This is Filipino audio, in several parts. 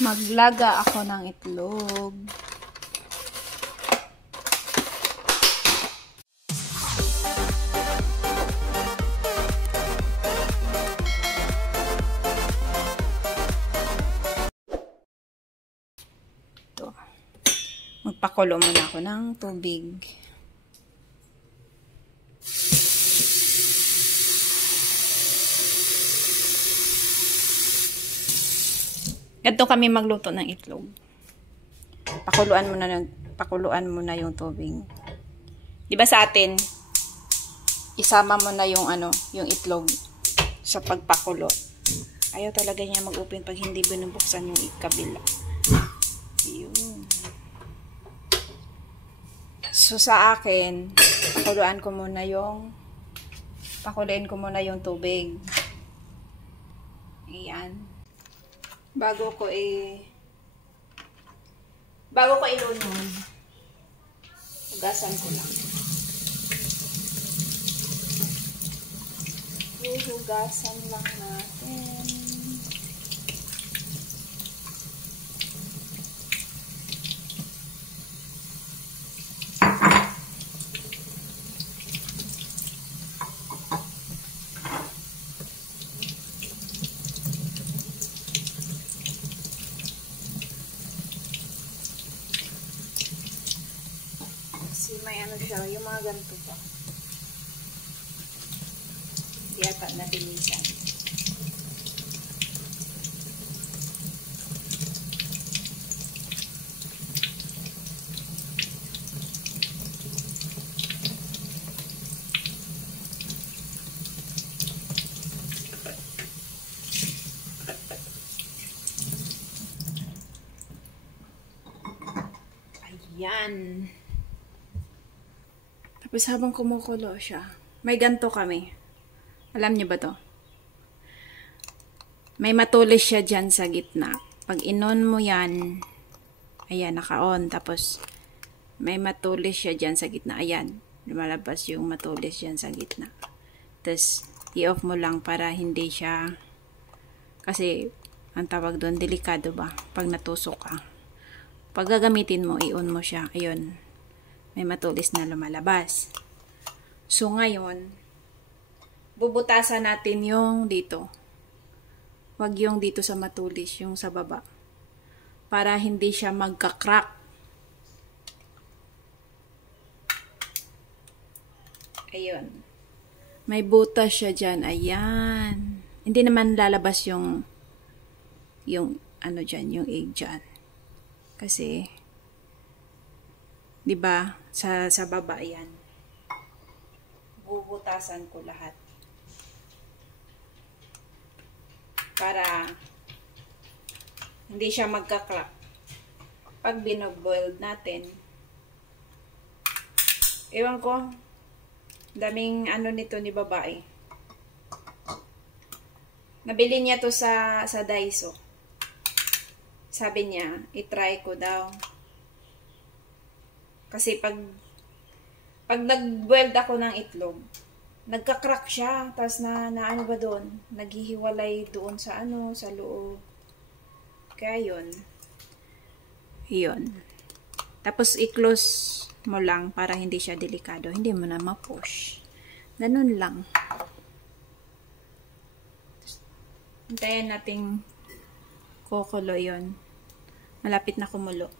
Maglaga ako ng itlog. Ito. Magpakulo muna ako ng tubig. Ganito kami magluto ng itlog. Pakuluan mo na yung tubig. 'Di ba sa atin, isama mo na yung yung itlog sa pagpakulo. Ayaw talaga niya mag-open pag hindi binubuksan yung kabila. Yun. So sa akin, pakuluin ko muna yung tubig. Ayan. Bago ko ilunod, hugasan ko lang. Hugasan lang natin. May siya, yung mga ganito pa. Hindi ata natinisan. Ayan. Tapos habang kumukulo siya, may ganto kami. Alam niyo ba to? May matulis siya dyan sa gitna. Pag inon mo yan, ayan, naka-on. Tapos, may matulis siya dyan sa gitna. Ayan, lumalabas yung matulis dyan sa gitna. Tapos, i-off mo lang para hindi siya, kasi, ang tawag doon, delikado ba? Pag natusok ka. Pag gagamitin mo, i-on mo siya. Ayun. May matulis na lumalabas. So, ngayon, bubutasan natin yung dito. Wag yung dito sa matulis, yung sa baba. Para hindi siya magka-crack. Ayun. May butas siya dyan. Ayan. Hindi naman lalabas yung dyan, yung egg dyan. Kasi, diba, sa baba yan. Bubutasan ko lahat. Para hindi siya magka-crack. Pag binoboiled natin, ewan ko, daming nito ni babae. Nabili niya to sa Daiso. Sabi niya, i-try ko daw. Kasi pag nag-boiled ako ng itlog, nagka-crack siya. Tapos na ano ba doon? Naghihiwalay doon sa sa loob. Kaya yun. Yun. Tapos i-close mo lang para hindi siya delikado. Hindi mo na ma-push. Ganun lang. Hintayin nating kukulo yun. Malapit na kumulo.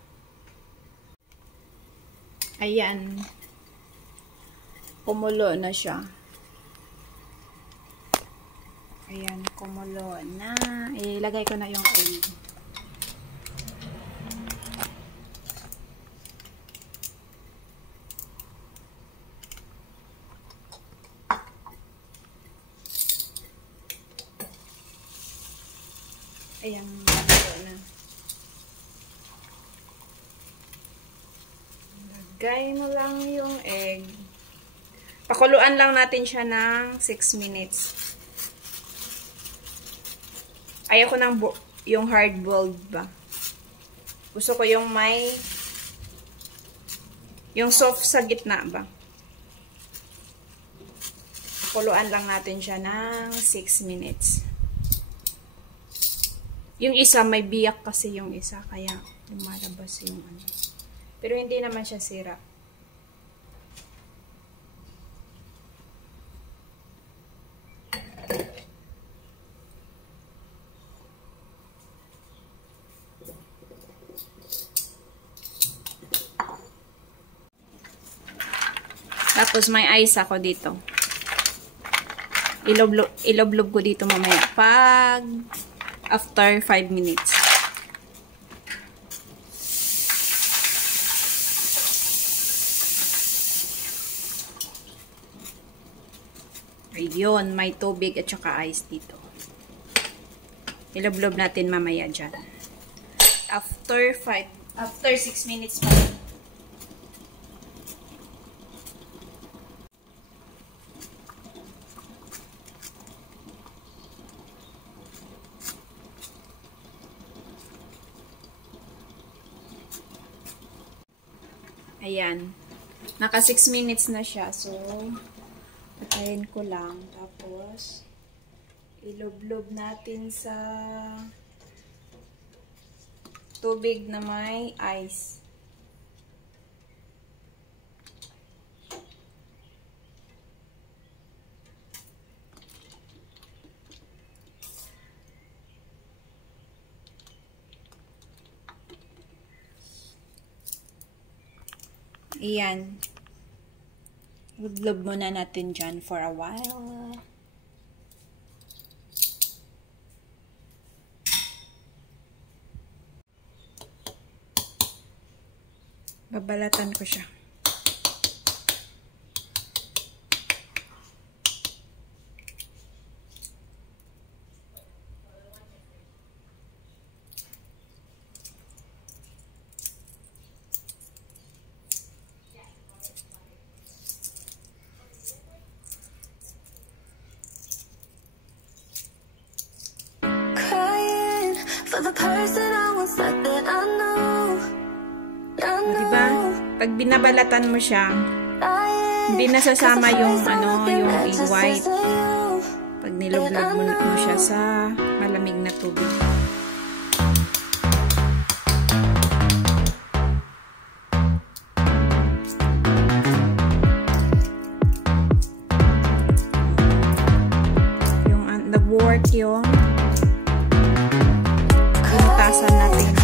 Ayan. Kumulo na siya. Ayan, kumulo na. Ilagay ko na yung egg. Ayan, kumulo na. Lagay mo lang yung egg. Pakuluan lang natin siya ng 6 minutes. Ayoko ng yung hard-boiled ba. Gusto ko yung yung soft sa gitna ba. Pakuluan lang natin siya ng 6 minutes. Yung isa, may biyak kasi yung isa. Kaya lumalabas yung ano. Pero hindi naman siya sira. Tapos may ice ako dito. Iloblob ko dito mamaya pag after 5 minutes. Ayun, may tubig at saka ice dito. Iloblob natin mamaya dyan. After 6 minutes pa. Ayan. Naka 6 minutes na siya. So, patayin ko lang. Tapos, iloblob natin sa tubig na may ice. Ayan. Iloblob muna natin dyan for a while. Babalatan ko siya. The person I once thought that I know. Diba? Pag binabalatan mo siya, hindi nasasama yung yung white. Pag niloblob mo siya sa malamig na tubig. Yung nag-work yung pinutasan natin.